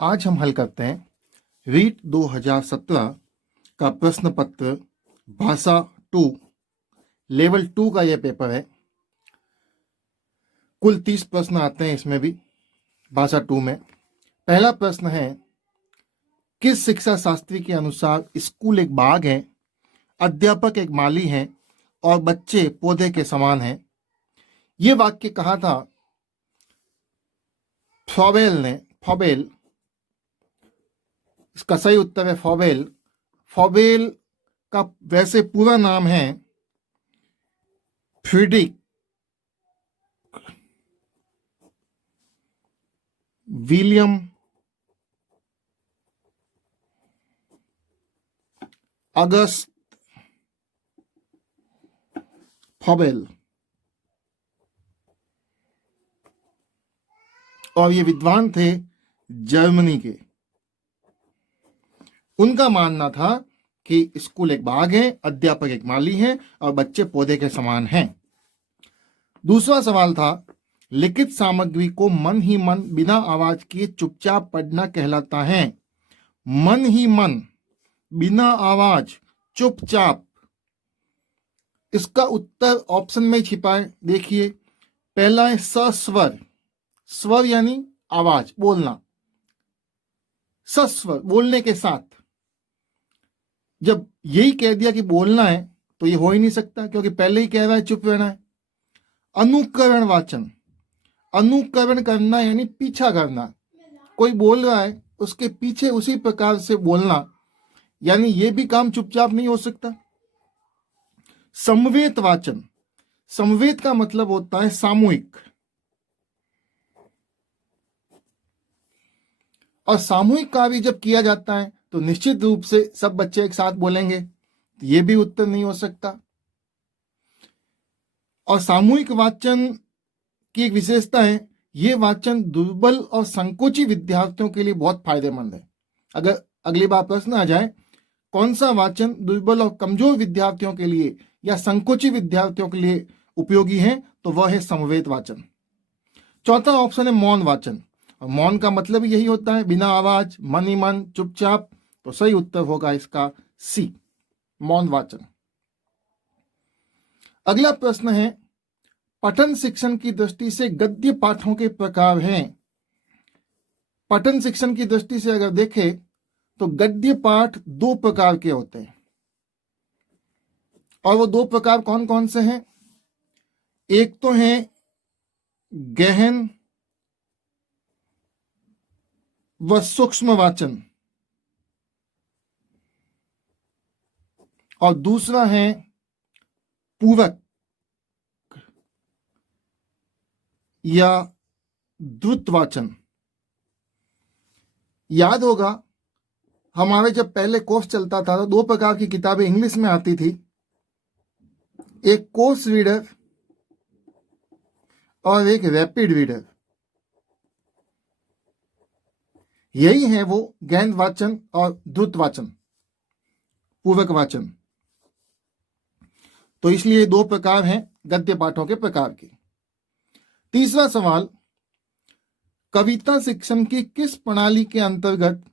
आज हम हल करते हैं रीट 2017 का प्रश्न पत्र भाषा 2 लेवल 2 का यह पेपर है। कुल 30 प्रश्न आते हैं इसमें भी भाषा 2 में। पहला प्रश्न है, किस शिक्षा शास्त्री के अनुसार स्कूल एक बाग है, अध्यापक एक माली है और बच्चे पौधे के समान हैं? ये वाक्य कहा था फॉबेल ने। फॉबेल, इसका सही उत्तर है फॉबेल। फॉबेल का वैसे पूरा नाम है फ्रीडरिक विलियम अगस्त फॉबेल, और ये विद्वान थे जर्मनी के। उनका मानना था कि स्कूल एक बाग है, अध्यापक एक माली है और बच्चे पौधे के समान हैं। दूसरा सवाल था, लिखित सामग्री को मन ही मन बिना आवाज किए चुपचाप पढ़ना कहलाता है। मन ही मन, बिना आवाज, चुपचाप। इसका उत्तर ऑप्शन में छिपा है, देखिए। पहला है सस्वर। स्वर यानी आवाज, बोलना। सस्वर, बोलने के साथ। जब यही कह दिया कि बोलना है तो ये हो ही नहीं सकता, क्योंकि पहले ही कह रहा है चुप रहना है। अनुकरण वाचन, अनुकरण करना यानी पीछा करना। कोई बोल रहा है उसके पीछे उसी प्रकार से बोलना, यानी ये भी काम चुपचाप नहीं हो सकता। समवेत वाचन, समवेत का मतलब होता है सामूहिक, और सामूहिक कार्य जब किया जाता है तो निश्चित रूप से सब बच्चे एक साथ बोलेंगे, ये भी उत्तर नहीं हो सकता। और सामूहिक वाचन की एक विशेषता है, ये वाचन दुर्बल और संकोची विद्यार्थियों के लिए बहुत फायदेमंद है। अगर अगली बार प्रश्न आ जाए कौन सा वाचन दुर्बल और कमजोर विद्यार्थियों के लिए या संकोची विद्यार्थियों के लिए उपयोगी है, तो वह है समवेत वाचन। चौथा ऑप्शन है मौन वाचन, और मौन का मतलब यही होता है बिना आवाज, मन ही मन, चुपचाप। तो सही उत्तर होगा इसका सी, मौन वाचन। अगला प्रश्न है, पठन शिक्षण की दृष्टि से गद्य पाठों के प्रकार हैं। पठन शिक्षण की दृष्टि से अगर देखें तो गद्य पाठ दो प्रकार के होते हैं, और वो दो प्रकार कौन कौन से हैं? एक तो है गहन व सूक्ष्म वाचन, और दूसरा है पूरक या द्रुत वाचन। याद होगा हमारे जब पहले कोर्स चलता था तो दो प्रकार की किताबें इंग्लिश में आती थी, एक कोर्स रीडर और एक रैपिड रीडर। यही है वो गहन वाचन और द्रुत वाचन, पूरक वाचन। तो इसलिए दो प्रकार हैं गद्य पाठों के प्रकार के। तीसरा सवाल, कविता शिक्षण की किस प्रणाली के अंतर्गत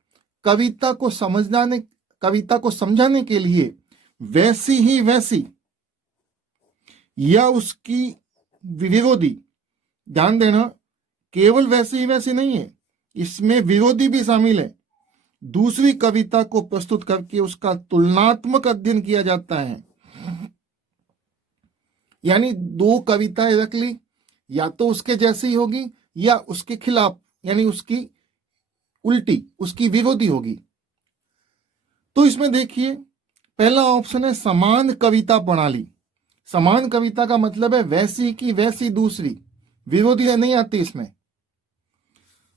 कविता को समझाने के लिए वैसी ही वैसी या उसकी विरोधी, ध्यान देना केवल वैसी ही वैसी नहीं है, इसमें विरोधी भी शामिल है, दूसरी कविता को प्रस्तुत करके उसका तुलनात्मक अध्ययन किया जाता है। यानी दो कविताएं रख ली, या तो उसके जैसी होगी या उसके खिलाफ, यानी उसकी उल्टी, उसकी विरोधी होगी। तो इसमें देखिए पहला ऑप्शन है समान कविता प्रणाली। समान कविता का मतलब है वैसी की वैसी दूसरी, विरोधी नहीं आती इसमें।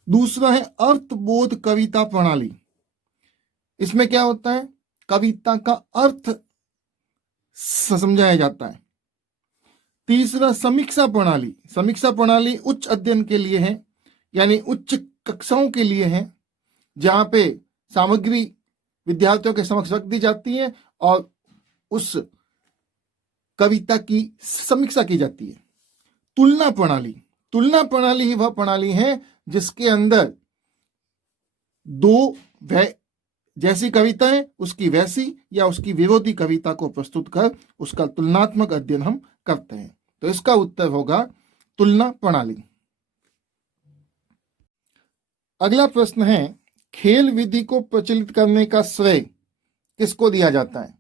दूसरा है अर्थबोध कविता प्रणाली। इसमें क्या होता है, कविता का अर्थ समझाया जाता है। तीसरा समीक्षा प्रणाली। समीक्षा प्रणाली उच्च अध्ययन के लिए है, यानी उच्च कक्षाओं के लिए है, जहां पे सामग्री विद्यार्थियों के समक्ष रख दी जाती है और उस कविता की समीक्षा की जाती है। तुलना प्रणाली, तुलना प्रणाली ही वह प्रणाली है जिसके अंदर दो जैसी कविता है उसकी वैसी या उसकी विरोधी कविता को प्रस्तुत कर उसका तुलनात्मक अध्ययन हम करते हैं। तो इसका उत्तर होगा तुलना प्रणाली। अगला प्रश्न है, खेल विधि को प्रचलित करने का श्रेय किसको दिया जाता है?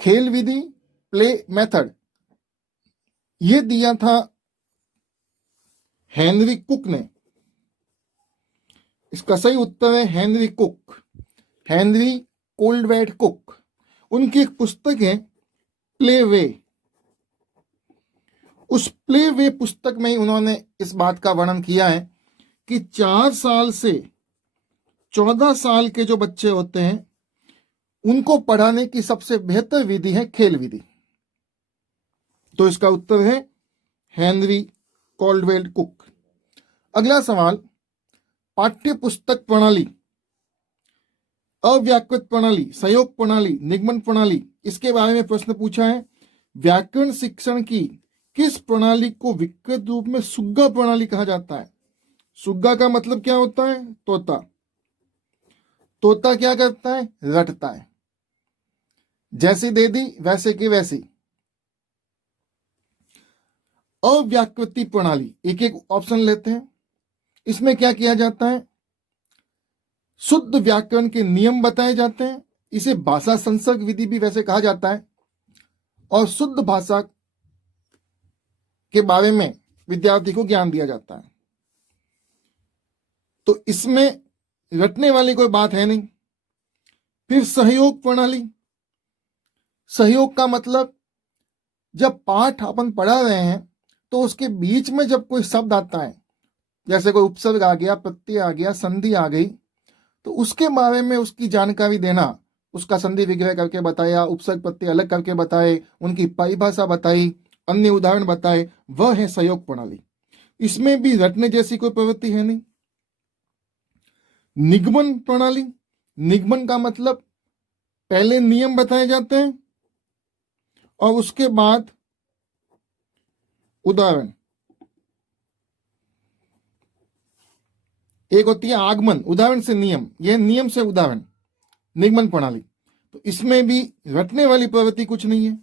खेल विधि, प्ले मेथड, यह दिया था हेनरी कुक ने। इसका सही उत्तर है हेनरी कुक, हेनरी कोल्डवेट कुक। उनकी एक पुस्तक है प्ले वे। उस प्ले वे पुस्तक में ही उन्होंने इस बात का वर्णन किया है कि 4 साल से 14 साल के जो बच्चे होते हैं उनको पढ़ाने की सबसे बेहतर विधि है खेल विधि। तो इसका उत्तर है हेनरी कोल्डवेट कुक। अगला सवाल, पाठ्य पुस्तक प्रणाली, अव्याकृत प्रणाली, सहयोग प्रणाली, निगमन प्रणाली, इसके बारे में प्रश्न पूछा है। व्याकरण शिक्षण की किस प्रणाली को विकृत रूप में सुग्गा प्रणाली कहा जाता है? सुग्गा का मतलब क्या होता है? तोता। तोता क्या करता है? रटता है। जैसी दे दी वैसे की वैसी। अव्याकृति प्रणाली, एक एक ऑप्शन लेते हैं। इसमें क्या किया जाता है? शुद्ध व्याकरण के नियम बताए जाते हैं। इसे भाषा संसर्ग विधि भी वैसे कहा जाता है। और शुद्ध भाषा के बारे में विद्यार्थी को ज्ञान दिया जाता है। तो इसमें रटने वाली कोई बात है नहीं। फिर सहयोग प्रणाली। सहयोग का मतलब जब पाठ अपन पढ़ा रहे हैं तो उसके बीच में जब कोई शब्द आता है, जैसे कोई उपसर्ग आ गया, प्रत्यय आ गया, संधि आ गई, तो उसके बारे में उसकी जानकारी देना, उसका संधि विग्रह करके बताया, उपसर्ग प्रत्यय अलग करके बताए, उनकी परिभाषा बताई, अन्य उदाहरण बताए, वह है सहयोग प्रणाली। इसमें भी रटने जैसी कोई प्रवृत्ति है नहीं। निगमन प्रणाली। निगमन का मतलब पहले नियम बताए जाते हैं और उसके बाद उदाहरण। एक होती है आगमन, उदाहरण से नियम, यह नियम से उदाहरण, निगमन प्रणाली। तो इसमें भी रटने वाली प्रवृत्ति कुछ नहीं है।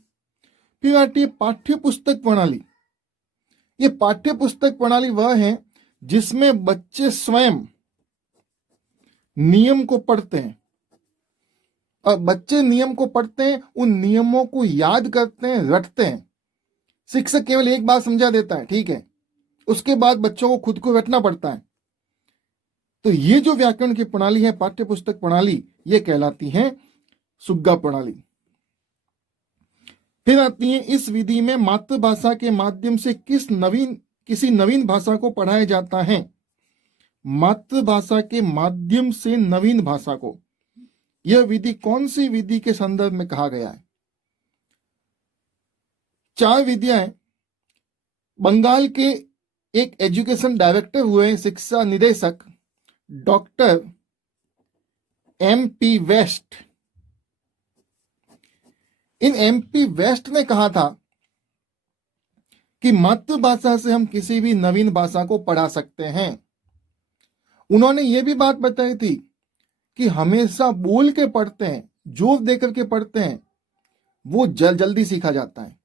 फिर आती है पाठ्य पुस्तक प्रणाली। यह पाठ्य पुस्तक प्रणाली वह है जिसमें बच्चे स्वयं नियम को पढ़ते हैं और बच्चे नियम को पढ़ते हैं, उन नियमों को याद करते हैं, रटते हैं। शिक्षक केवल एक बार समझा देता है, ठीक है, उसके बाद बच्चों को खुद को रटना पड़ता है। तो ये जो व्याकरण की प्रणाली है, पाठ्य पुस्तक प्रणाली, ये कहलाती है सुग्गा प्रणाली। फिर आती है इस विधि में मातृभाषा के माध्यम से किसी नवीन भाषा को पढ़ाया जाता है। मातृभाषा के माध्यम से नवीन भाषा को, यह विधि कौन सी विधि के संदर्भ में कहा गया है? 4 विधियां हैं। बंगाल के एक एजुकेशन डायरेक्टर हुए, शिक्षा निदेशक डॉक्टर MP वेस्ट। इन MP वेस्ट ने कहा था कि मातृभाषा से हम किसी भी नवीन भाषा को पढ़ा सकते हैं। उन्होंने यह भी बात बताई थी कि हमेशा बोल के पढ़ते हैं, जोर देकर के पढ़ते हैं, वो जल्दी सीखा जाता है।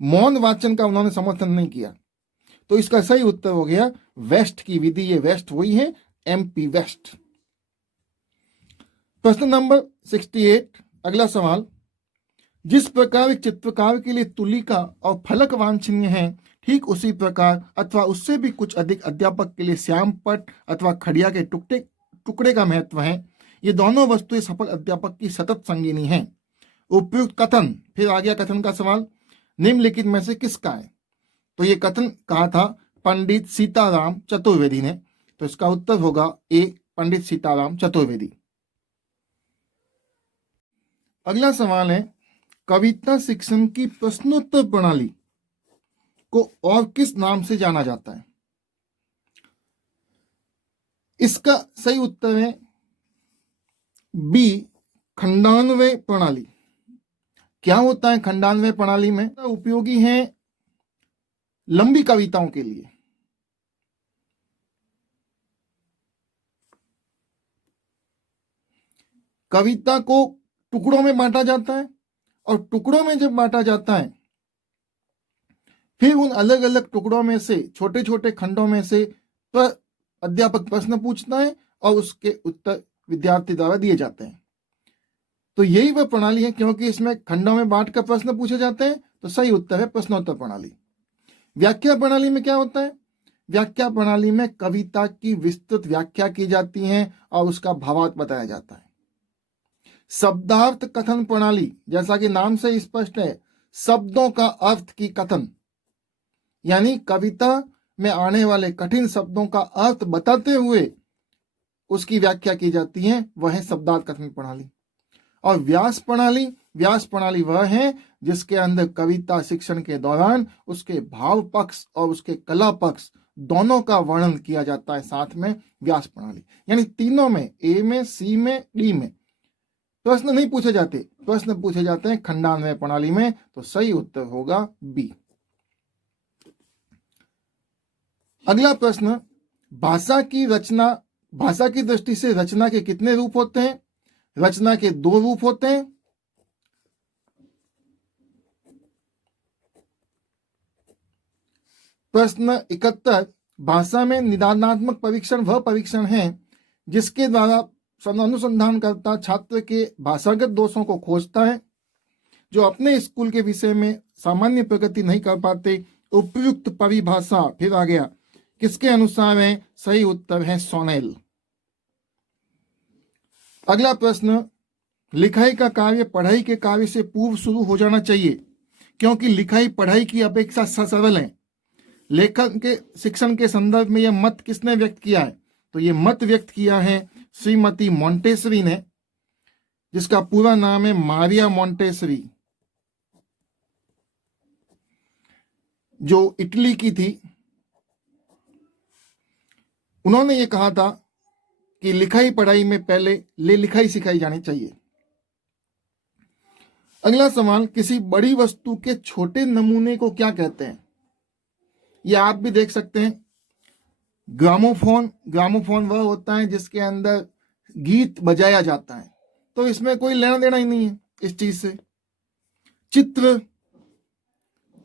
मौन वाचन का उन्होंने समर्थन नहीं किया। तो इसका सही उत्तर हो गया वेस्ट की विधि। ये वेस्ट हुई है MP वेस्ट। प्रश्न नंबर 68, अगला सवाल, जिस प्रकार एक चित्रकार के लिए तुलिका और फलक वांछनीय है, ठीक उसी प्रकार अथवा उससे भी कुछ अधिक अध्यापक के लिए श्यामपट्ट अथवा खड़िया के टुकड़े का महत्व है। ये दोनों वस्तुएं सफल अध्यापक की सतत संगिनी हैं। उपयुक्त कथन, फिर आ गया कथन का सवाल, निम्नलिखित में से किसका है? तो ये कथन कहा था पंडित सीताराम चतुर्वेदी ने। तो इसका उत्तर होगा ए, पंडित सीताराम चतुर्वेदी। अगला सवाल है, कविता शिक्षण की प्रश्नोत्तर प्रणाली को और किस नाम से जाना जाता है? इसका सही उत्तर है बी, खंडान्वय प्रणाली। क्या होता है खंडान्वय प्रणाली में? उपयोगी है लंबी कविताओं के लिए। कविता को टुकड़ों में बांटा जाता है, और टुकड़ों में जब बांटा जाता है फिर उन अलग अलग टुकड़ों में से, छोटे छोटे खंडों में से अध्यापक प्रश्न पूछता है और उसके उत्तर विद्यार्थी द्वारा दिए जाते हैं। तो यही वह प्रणाली है, क्योंकि इसमें खंडों में बांट कर प्रश्न पूछे जाते हैं, तो सही उत्तर है प्रश्नोत्तर प्रणाली। व्याख्या प्रणाली में क्या होता है? व्याख्या प्रणाली में कविता की विस्तृत व्याख्या की जाती है और उसका भावार्थ बताया जाता है। शब्दार्थ कथन प्रणाली, जैसा कि नाम से स्पष्ट है, शब्दों का अर्थ की कथन, यानी कविता में आने वाले कठिन शब्दों का अर्थ बताते हुए उसकी व्याख्या की जाती है, वह है शब्दार्थ कथन प्रणाली। और व्यास प्रणाली वह है जिसके अंदर कविता शिक्षण के दौरान उसके भाव पक्ष और उसके कला पक्ष दोनों का वर्णन किया जाता है साथ में, व्यास प्रणाली। यानी तीनों में, ए में, सी में, डी में प्रश्न नहीं पूछे जाते, प्रश्न पूछे जाते हैं खंडान्वय प्रणाली में, तो सही उत्तर होगा बी। अगला प्रश्न, भाषा की दृष्टि से रचना के कितने रूप होते हैं? रचना के 2 रूप होते हैं। प्रश्न 71, भाषा में निदानात्मक परीक्षण वह परीक्षण है जिसके द्वारा अनुसंधानकर्ता छात्र के भाषागत दोषों को खोजता है, जो अपने स्कूल के विषय में सामान्य प्रगति नहीं कर पाते। उपयुक्त परिभाषा फिर आ गया, किसके अनुसार है? सही उत्तर है सोनेल। अगला प्रश्न, लिखाई का कार्य पढ़ाई के कार्य से पूर्व शुरू हो जाना चाहिए, क्योंकि लिखाई पढ़ाई की अपेक्षा सरल है। लेखन के शिक्षण के संदर्भ में यह मत किसने व्यक्त किया है? तो यह मत व्यक्त किया है श्रीमती मोंटेसरी ने, जिसका पूरा नाम है मारिया मोंटेसरी, जो इटली की थी। उन्होंने ये कहा था कि लिखाई पढ़ाई में पहले लिखाई सिखाई जानी चाहिए। अगला सवाल, किसी बड़ी वस्तु के छोटे नमूने को क्या कहते हैं? यह आप भी देख सकते हैं, ग्रामोफोन वह होता है जिसके अंदर गीत बजाया जाता है, तो इसमें कोई लेना देना ही नहीं है इस चीज से।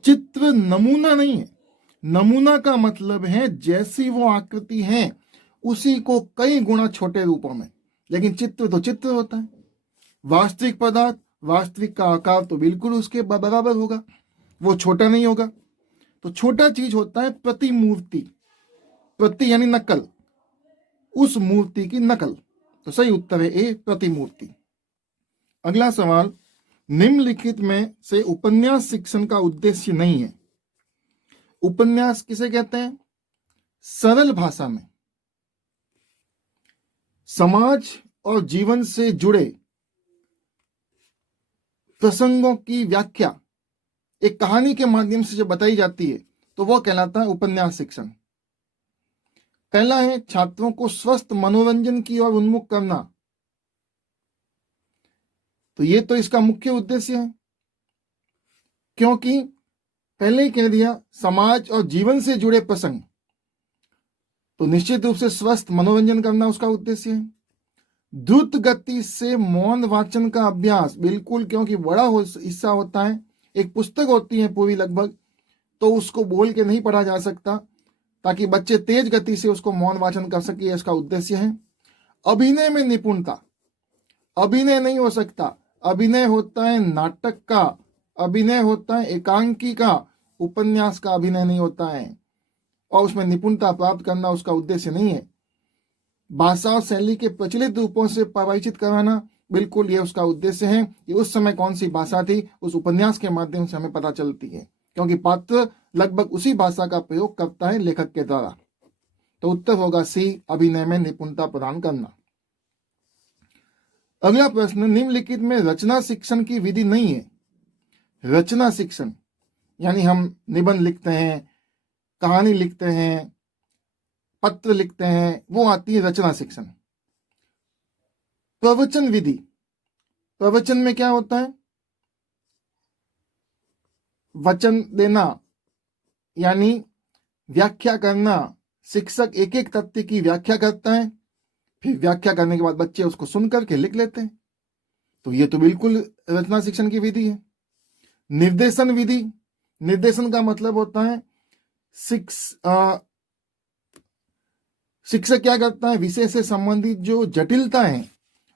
चित्र नमूना नहीं है। नमूना का मतलब है जैसी वो आकृति है उसी को कई गुना छोटे रूपों में, लेकिन चित्र तो चित्र होता है। वास्तविक पदार्थ, वास्तविक का आकार तो बिल्कुल उसके बराबर होगा, वो छोटा नहीं होगा। तो छोटा चीज होता है प्रतिमूर्ति, प्रति यानी नकल, उस मूर्ति की नकल। तो सही उत्तर है ए, प्रतिमूर्ति। अगला सवाल, निम्नलिखित में से उपन्यास शिक्षण का उद्देश्य नहीं है। उपन्यास किसे कहते हैं? सरल भाषा में समाज और जीवन से जुड़े प्रसंगों की व्याख्या एक कहानी के माध्यम से जब बताई जाती है तो वह कहलाता है उपन्यास शिक्षण। पहला है छात्रों को स्वस्थ मनोरंजन की ओर उन्मुख करना, तो ये तो इसका मुख्य उद्देश्य है, क्योंकि पहले ही कह दिया समाज और जीवन से जुड़े प्रसंग, तो निश्चित रूप से स्वस्थ मनोरंजन करना उसका उद्देश्य है। द्रुत गति से मौन वाचन का अभ्यास, बिल्कुल, क्योंकि बड़ा हिस्सा होता है, एक पुस्तक होती है पूरी लगभग, तो उसको बोल के नहीं पढ़ा जा सकता, ताकि बच्चे तेज गति से उसको मौन वाचन कर सके, इसका उद्देश्य है। अभिनय में निपुणता, अभिनय नहीं हो सकता, अभिनय होता है नाटक का, अभिनय होता है एकांकी का, उपन्यास का अभिनय नहीं होता है, और उसमें निपुणता प्राप्त करना उसका उद्देश्य नहीं है। भाषा और शैली के प्रचलित रूपों से परिचित कराना, बिल्कुल ये उसका उद्देश्य है कि उस समय कौन सी भाषा थी, उस उपन्यास के माध्यम से हमें पता चलती है, क्योंकि पात्र लगभग उसी भाषा का प्रयोग करता है लेखक के द्वारा। तो उत्तर होगा सी, अभिनय में निपुणता प्रदान करना। अगला प्रश्न, निम्नलिखित में रचना शिक्षण की विधि नहीं है। रचना शिक्षण यानी हम निबंध लिखते हैं, कहानी लिखते हैं, पत्र लिखते हैं, वो आती है रचना शिक्षण। प्रवचन विधि, प्रवचन में क्या होता है? वचन देना यानी व्याख्या करना। शिक्षक एक एक तथ्य की व्याख्या करता है, फिर व्याख्या करने के बाद बच्चे उसको सुन करके लिख लेते हैं। तो ये तो बिल्कुल रचना शिक्षण की विधि है। निर्देशन विधि, निर्देशन का मतलब होता है शिक्षक क्या करता है, विषय से संबंधित जो जटिलता है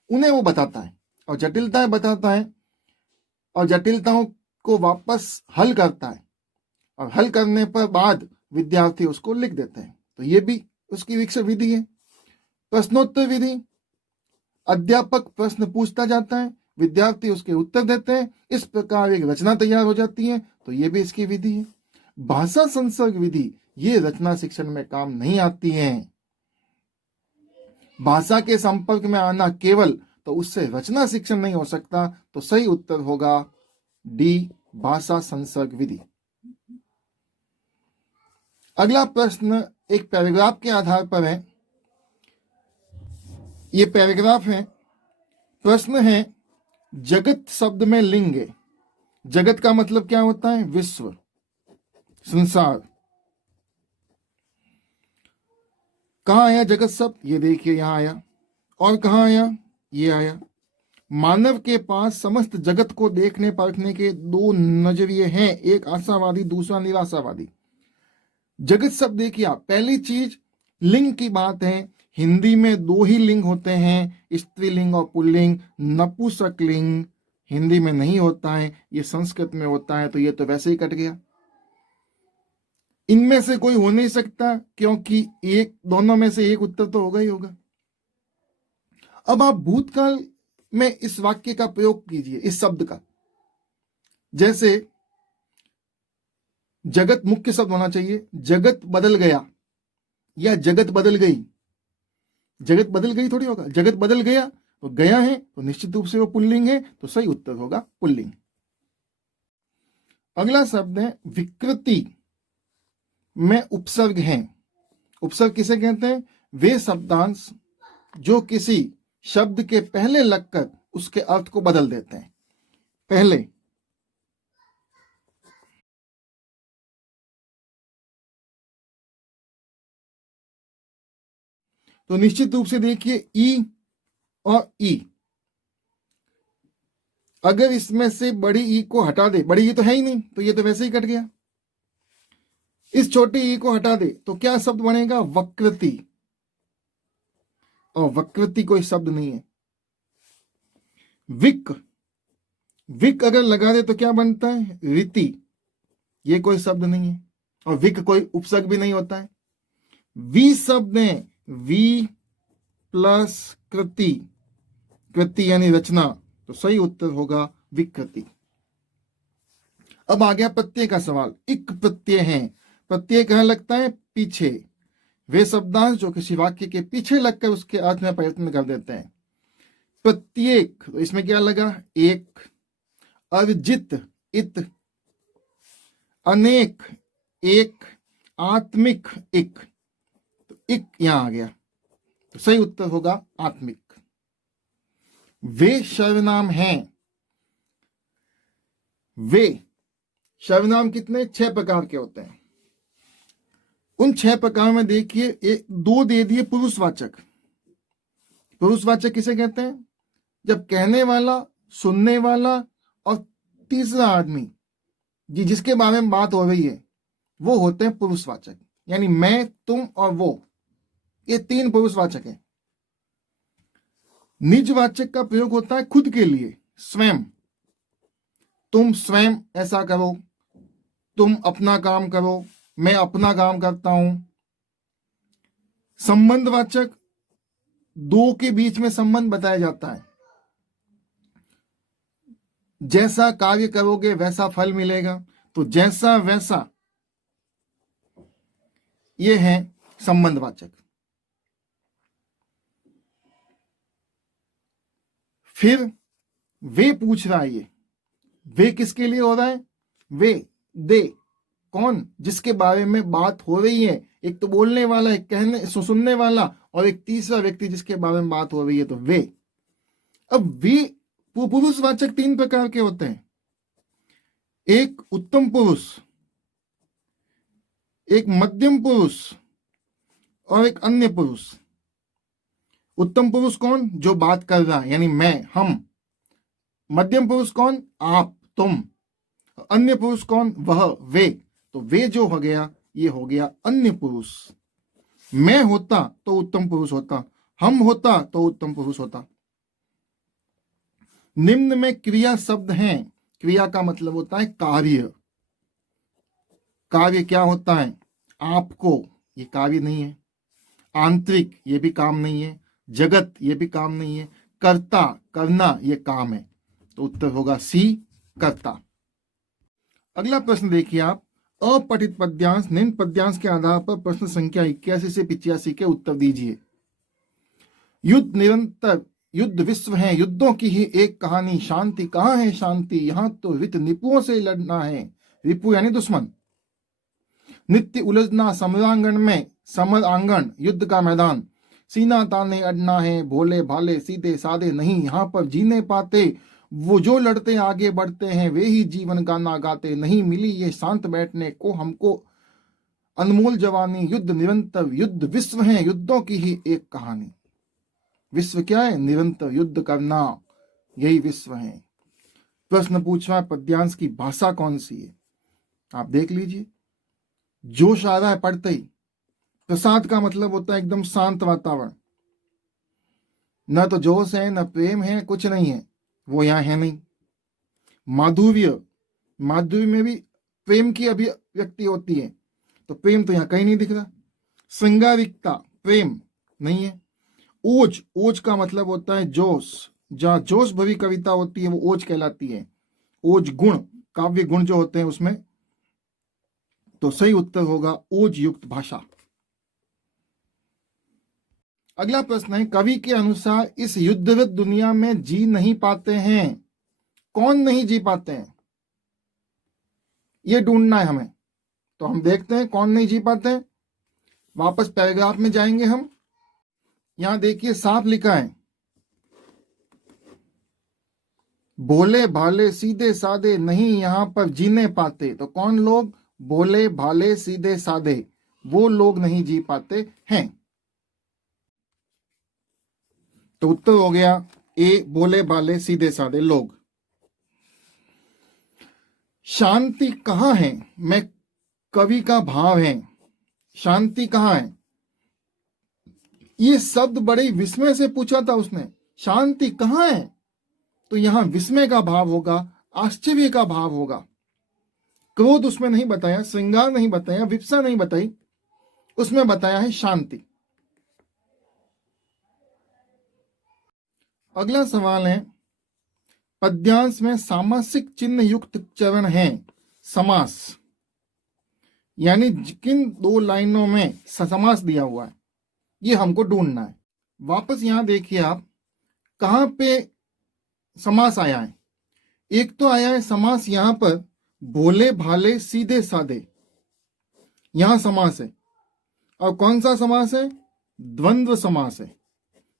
उन्हें वो बताता है, और जटिलताएं बताता है और जटिलताओं को वापस हल करता है, और हल करने पर बाद विद्यार्थी उसको लिख देते हैं। तो ये भी उसकी विकसित विधि है। प्रश्नोत्तर विधि, अध्यापक प्रश्न पूछता जाता है, विद्यार्थी उसके उत्तर देते हैं, इस प्रकार एक रचना तैयार हो जाती है। तो ये भी इसकी विधि है। भाषा संसर्ग विधि, ये रचना शिक्षण में काम नहीं आती है। भाषा के संपर्क में आना केवल, तो उससे रचना शिक्षण नहीं हो सकता। तो सही उत्तर होगा डी, भाषा संसर्ग विधि। अगला प्रश्न एक पैराग्राफ के आधार पर है। ये पैराग्राफ है, प्रश्न है जगत शब्द में लिंग है। जगत का मतलब क्या होता है, विश्व, संसार। कहां आया जगत शब्द, ये देखिए यहां आया। और कहां आया, ये आया। मानव के पास समस्त जगत को देखने परखने के दो नजरिए हैं, एक आशावादी, दूसरा निराशावादी। जगत शब्द देखिए आप, पहली चीज लिंग की बात है। हिंदी में दो ही लिंग होते हैं, स्त्रीलिंग और पुल्लिंग। नपुंसक लिंग हिंदी में नहीं होता है, ये संस्कृत में होता है। तो ये तो वैसे ही कट गया, इनमें से कोई हो नहीं सकता, क्योंकि एक, दोनों में से एक उत्तर तो होगा ही होगा। अब आप भूतकाल में इस वाक्य का प्रयोग कीजिए, इस शब्द का। जैसे जगत मुख्य शब्द होना चाहिए, जगत बदल गया या जगत बदल गई। जगत बदल गई थोड़ी होगा, जगत बदल गया तो गया है, तो निश्चित रूप से वो पुल्लिंग है, तो सही उत्तर होगा पुल्लिंग। अगला शब्द है विकृति में उपसर्ग हैं। उपसर्ग किसे कहते हैं, वे शब्दांश जो किसी शब्द के पहले लगकर उसके अर्थ को बदल देते हैं। पहले तो निश्चित रूप से देखिए ई और ई, अगर इसमें से बड़ी ई को हटा दे, बड़ी ई तो है ही नहीं, तो ये तो वैसे ही कट गया। इस छोटी ई को हटा दे तो क्या शब्द बनेगा, वक्रति। और वक्रति कोई शब्द नहीं है। विक, विक अगर लगा दे तो क्या बनता है, रीति। ये कोई शब्द नहीं है, और विक कोई उपसर्ग भी नहीं होता है। वी शब्द है, वी प्लस कृति, कृति यानी रचना, तो सही उत्तर होगा विकृति। अब आ गया प्रत्यय का सवाल। इक प्रत्यय है, प्रत्यय कहां लगता है, पीछे। वे शब्दांश जो किसी वाक्य के पीछे लगकर उसके अर्थ में परिवर्तन कर देते हैं। प्रत्येक, तो इसमें क्या लगा, एक। अर्जित, इत। अनेक, एक। आत्मिक, इक, तो इक यहां आ गया, तो सही उत्तर होगा आत्मिक। वे सर्वनाम हैं। वे सर्वनाम कितने, 6 प्रकार के होते हैं। उन 6 प्रकार में देखिए, एक दो दे दिए पुरुषवाचक। पुरुषवाचक किसे कहते हैं, जब कहने वाला, सुनने वाला और तीसरा आदमी जिसके बारे में बात हो रही है वो होते हैं पुरुषवाचक। यानी मैं, तुम और वो, ये 3 पुरुषवाचक हैं। निजवाचक का प्रयोग होता है खुद के लिए, स्वयं। तुम स्वयं ऐसा करो, तुम अपना काम करो, मैं अपना काम करता हूं। संबंधवाचक, दो के बीच में संबंध बताया जाता है। जैसा कार्य करोगे वैसा फल मिलेगा, तो जैसा वैसा, ये है संबंधवाचक। फिर वे पूछ रहा है, ये वे किसके लिए हो रहा है, वे, दे, कौन, जिसके बारे में बात हो रही है। एक तो बोलने वाला, एक कहने सुनने वाला, और एक तीसरा व्यक्ति जिसके बारे में बात हो रही है, तो वे। अब वे पुरुषवाचक 3 प्रकार के होते हैं। एक उत्तम पुरुष, एक मध्यम पुरुष और एक अन्य पुरुष। उत्तम पुरुष कौन, जो बात कर रहा है, यानी मैं, हम। मध्यम पुरुष कौन? आप, तुम। अन्य पुरुष कौन? वह, वे। तो वे जो हो गया, ये हो गया अन्य पुरुष। मैं होता तो उत्तम पुरुष होता, हम होता तो उत्तम पुरुष होता। निम्न में क्रिया शब्द हैं। क्रिया का मतलब होता है कार्य। कार्य क्या होता है? आपको, ये कार्य नहीं है। आंतरिक, ये भी काम नहीं है। जगत, ये भी काम नहीं है। कर्ता, करना, ये काम है। तो उत्तर होगा सी, कर्ता। अगला प्रश्न देखिए आप, अपठित पद्यांश। निम्न पद्यांश के आधार पर प्रश्न संख्या 81 से 85 के उत्तर दीजिए। युद्ध निरंतर, युद्ध विश्व है, युद्धों की ही एक कहानी। शांति कहाँ है शांति, यहाँ तो रित निपुओं से लड़ना है। रिपु यानी दुश्मन। नित्य उलझना समरांगण में, समर आंगन युद्ध का मैदान। सीना ताने अड़ना है, भोले भाले सीधे साधे नहीं यहाँ पर जीने पाते। वो जो लड़ते आगे बढ़ते हैं, वे ही जीवन गाना गाते। नहीं मिली ये शांत बैठने को हमको अनमोल जवानी। युद्ध निरंतर, युद्ध विश्व है, युद्धों की ही एक कहानी। विश्व क्या है? निरंतर युद्ध करना, यही विश्व है। प्रश्न पूछ रहा है पद्यांश की भाषा कौन सी है, आप देख लीजिए। जोश आ रहा है पढ़ते ही। प्रसाद का मतलब होता है एकदम शांत वातावरण। न तो जोश है, न प्रेम है, कुछ नहीं है, वो यहां है नहीं। माधुर्य, माधुर्य में भी प्रेम की अभिव्यक्ति होती है, तो प्रेम तो यहां कहीं नहीं दिख रहा। श्रृंगारिकता, प्रेम नहीं है। ओज, ओज का मतलब होता है जोश। जहां जोश भरी कविता होती है वो ओज कहलाती है। ओज गुण, काव्य गुण जो होते हैं उसमें। तो सही उत्तर होगा ओज युक्त भाषा। अगला प्रश्न है, कवि के अनुसार इस युद्धरत दुनिया में जी नहीं पाते हैं। कौन नहीं जी पाते हैं, ये ढूंढना है हमें। तो हम देखते हैं कौन नहीं जी पाते हैं। वापस पैराग्राफ में जाएंगे हम। यहां देखिए साफ लिखा है, भोले भाले सीधे साधे नहीं यहां पर जीने पाते। तो कौन लोग? भोले भाले सीधे साधे, वो लोग नहीं जी पाते हैं। तो उत्तर हो गया ए, भोले भाले सीधे साधे लोग। शांति कहां है, मैं कवि का भाव है। शांति कहां है, ये शब्द बड़े विस्मय से पूछा था उसने। शांति कहां है, तो यहां विस्मय का भाव होगा, आश्चर्य का भाव होगा। क्रोध उसमें नहीं बताया, श्रृंगार नहीं बताया, विप्सा नहीं बताई, उसमें बताया है शांति। अगला सवाल है, पद्यांश में सामासिक चिन्ह युक्त चरण है। समास यानी किन दो लाइनों में समास दिया हुआ है, ये हमको ढूंढना है। वापस यहां देखिए आप, कहां पे समास आया है। एक तो आया है समास यहां पर, भोले भाले सीधे साधे, यहां समास है। और कौन सा समास है? द्वंद्व समास है,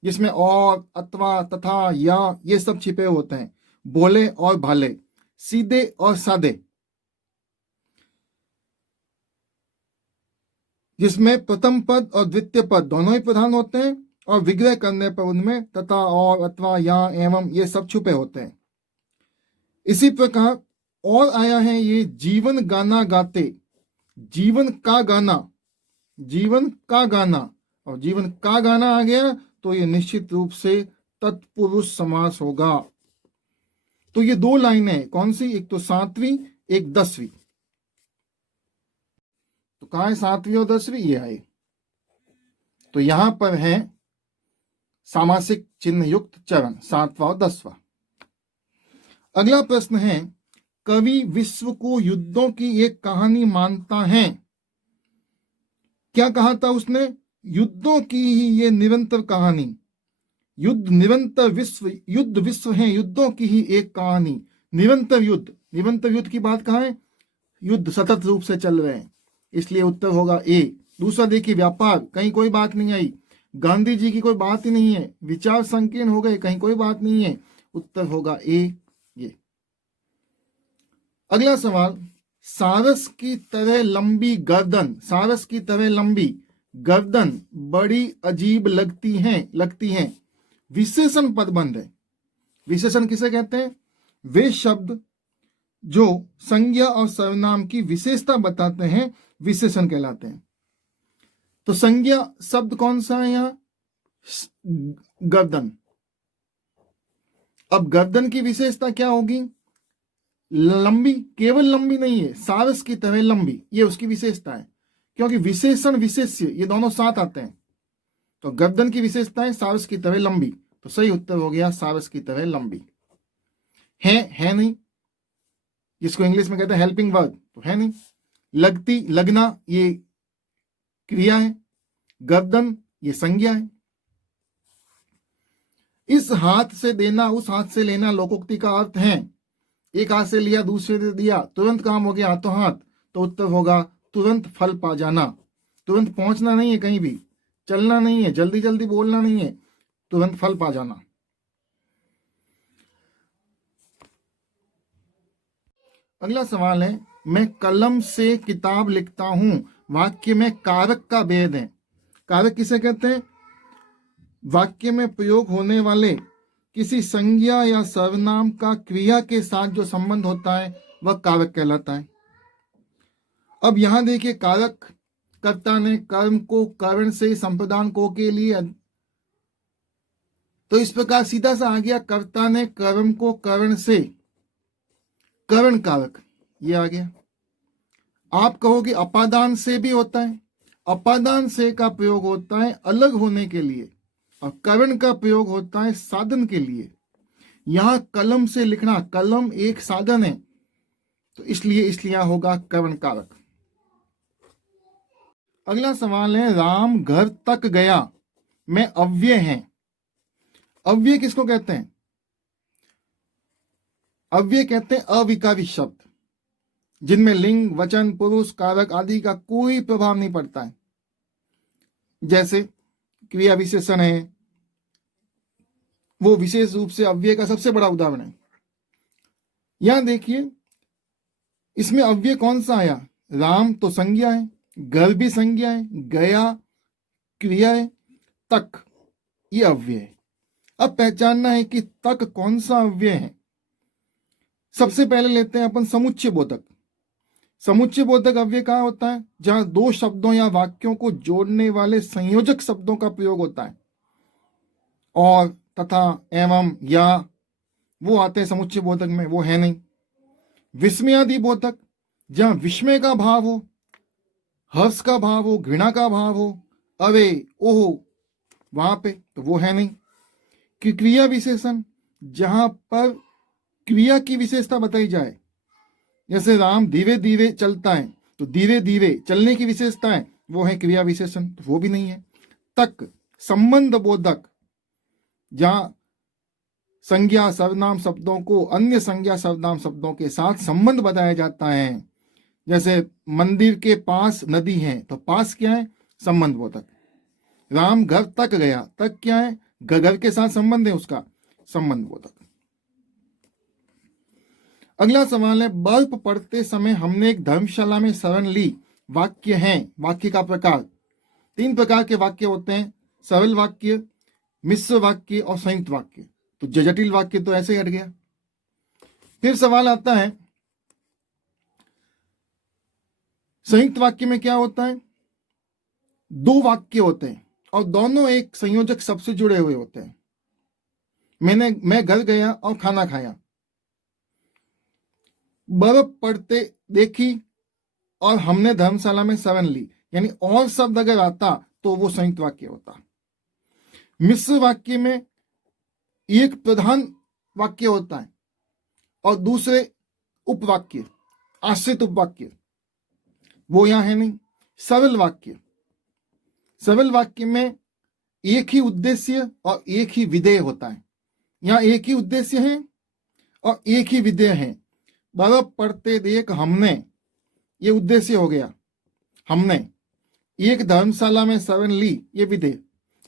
जिसमें और, अथवा, तथा, या ये सब छिपे होते हैं। भोले और भाले, सीधे और साधे, जिसमें प्रथम पद और द्वितीय पद दोनों ही प्रधान होते हैं, और विग्रह करने पर उनमें तथा, और, अथवा, या, एवं ये सब छुपे होते हैं। इसी प्रकार और आया है ये जीवन गाना गाते। जीवन का गाना, जीवन का गाना, और जीवन का गाना आ गया तो ये निश्चित रूप से तत्पुरुष समास होगा। तो ये दो लाइनें कौन सी, एक तो 7वीं, एक 10वीं। तो कहां है 7वीं और 10वीं, ये आए। तो यहां पर है सामासिक चिन्ह युक्त चरण, 7वां और 10वां। अगला प्रश्न है, कवि विश्व को युद्धों की एक कहानी मानता है। क्या कहा था उसने? युद्धों की ही ये निरंतर कहानी। युद्ध निरंतर, विश्व, युद्ध विश्व है, युद्धों की ही एक कहानी। निरंतर युद्ध, निरंतर युद्ध की बात कहां है? युद्ध सतत रूप से चल रहे हैं, इसलिए उत्तर होगा ए। दूसरा देखिए, व्यापार, कहीं कोई बात नहीं आई। गांधी जी की कोई बात ही नहीं है। विचार संकीर्ण हो गए, कहीं कोई बात नहीं है। उत्तर होगा ए, ये। अगला सवाल, सारस की तरह लंबी गर्दन, सारस की तरह लंबी गर्दन बड़ी अजीब लगती है। विशेषण पदबंध है। विशेषण किसे कहते हैं? वे शब्द जो संज्ञा और सर्वनाम की विशेषता बताते हैं विशेषण कहलाते हैं। तो संज्ञा शब्द कौन सा है यहां? गर्दन। अब गर्दन की विशेषता क्या होगी? लंबी, केवल लंबी नहीं है, सारस की तरह लंबी, ये उसकी विशेषता है। क्योंकि विशेषण विशेष्य ये दोनों साथ आते हैं। तो गर्दन की विशेषता है सारस की तरह लंबी, तो सही उत्तर हो गया सारस की तरह लंबी। है नहीं, जिसको इंग्लिश में कहते हैं हेल्पिंग वर्ब, तो है नहीं। लगती, लगना ये क्रिया है, गर्दन ये संज्ञा है। इस हाथ से देना उस हाथ से लेना लोकोक्ति का अर्थ है एक हाथ से लिया दूसरे से दिया, तुरंत काम हो गया हाथों हाथ, तो उत्तर होगा तुरंत फल पा जाना। तुरंत पहुंचना नहीं है, कहीं भी चलना नहीं है, जल्दी जल्दी बोलना नहीं है, तुरंत फल पा जाना। अगला सवाल है, मैं कलम से किताब लिखता हूं, वाक्य में कारक का भेद है। कारक किसे कहते हैं? वाक्य में प्रयोग होने वाले किसी संज्ञा या सर्वनाम का क्रिया के साथ जो संबंध होता है वह कारक कहलाता है। अब यहां देखिए, कारक कर्ता ने कर्म को कर्ण से संप्रदान को के लिए, तो इस प्रकार सीधा सा आ गया, कर्ता ने कर्म को कर्ण से, कर्ण कारक ये आ गया। आप कहोगे अपादान से भी होता है, अपादान से का प्रयोग होता है अलग होने के लिए और कर्ण का प्रयोग होता है साधन के लिए। यहां कलम से लिखना, कलम एक साधन है, तो इसलिए होगा कर्ण कारक। अगला सवाल है, राम घर तक गया में अव्यय है। अव्यय किसको कहते हैं? अव्यय कहते हैं अविकारी शब्द जिनमें लिंग, वचन, पुरुष, कारक आदि का कोई प्रभाव नहीं पड़ता है। जैसे क्रिया विशेषण है, वो विशेष रूप से अव्यय का सबसे बड़ा उदाहरण है। यहां देखिए, इसमें अव्यय कौन सा आया? राम तो संज्ञा है, घर भी संज्ञा है, गया क्रिया है, तक ये अव्यय है। अब पहचानना है कि तक कौन सा अव्यय है। सबसे पहले लेते हैं अपन समुच्चय बोधक। समुच्चय बोधक अव्यय कहां होता है? जहां दो शब्दों या वाक्यों को जोड़ने वाले संयोजक शब्दों का प्रयोग होता है, और तथा, एवं, या वो आते हैं समुच्चय बोधक में, वो है नहीं। विस्मयादि बोधक, जहां विस्मय का भाव हो, हर्ष का भाव हो, घृणा का भाव हो, अवे, ओहो, वहां पे, तो वो है नहीं। कि क्रिया विशेषण, जहां पर क्रिया की विशेषता बताई जाए, जैसे राम धीरे धीरे चलता है, तो धीरे धीरे चलने की विशेषता है, वो है क्रिया विशेषण, तो वो भी नहीं है। तक संबंध बोधक, जहां संज्ञा सर्वनाम शब्दों को अन्य संज्ञा सर्वनाम शब्दों के साथ संबंध बताया जाता है। जैसे मंदिर के पास नदी है, तो पास क्या है? संबंध बोधक। राम घर तक गया, तक क्या है? घर के साथ संबंध है उसका, संबंध बोधक। अगला सवाल है, बर्फ पड़ते समय हमने एक धर्मशाला में शरण ली, वाक्य है। वाक्य का प्रकार, 3 प्रकार के वाक्य होते हैं, सरल वाक्य, मिश्र वाक्य और संयुक्त वाक्य। तो जटिल वाक्य तो ऐसे ही हट गया। फिर सवाल आता है, संयुक्त वाक्य में क्या होता है? 2 वाक्य होते हैं और दोनों एक संयोजक शब्द से जुड़े हुए होते हैं। मैं घर गया और खाना खाया, बर्फ पड़ते देखी और हमने धर्मशाला में शरण ली, यानी और शब्द अगर आता तो वो संयुक्त वाक्य होता। मिश्र वाक्य में एक प्रधान वाक्य होता है और दूसरे उपवाक्य, आश्रित उपवाक्य, वो यहां है नहीं। सरल वाक्य, सरल वाक्य में एक ही उद्देश्य और एक ही विधेय होता है। यहां एक ही उद्देश्य है और एक ही विधेय है। बर्फ पड़ते देख हमने, ये उद्देश्य हो गया, हमने एक धर्मशाला में शरण ली, ये विधेय,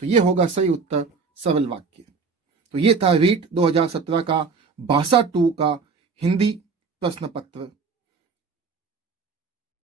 तो ये होगा सही उत्तर, सरल वाक्य। तो ये था रीट 2017 का भाषा 2 का हिंदी प्रश्न पत्र।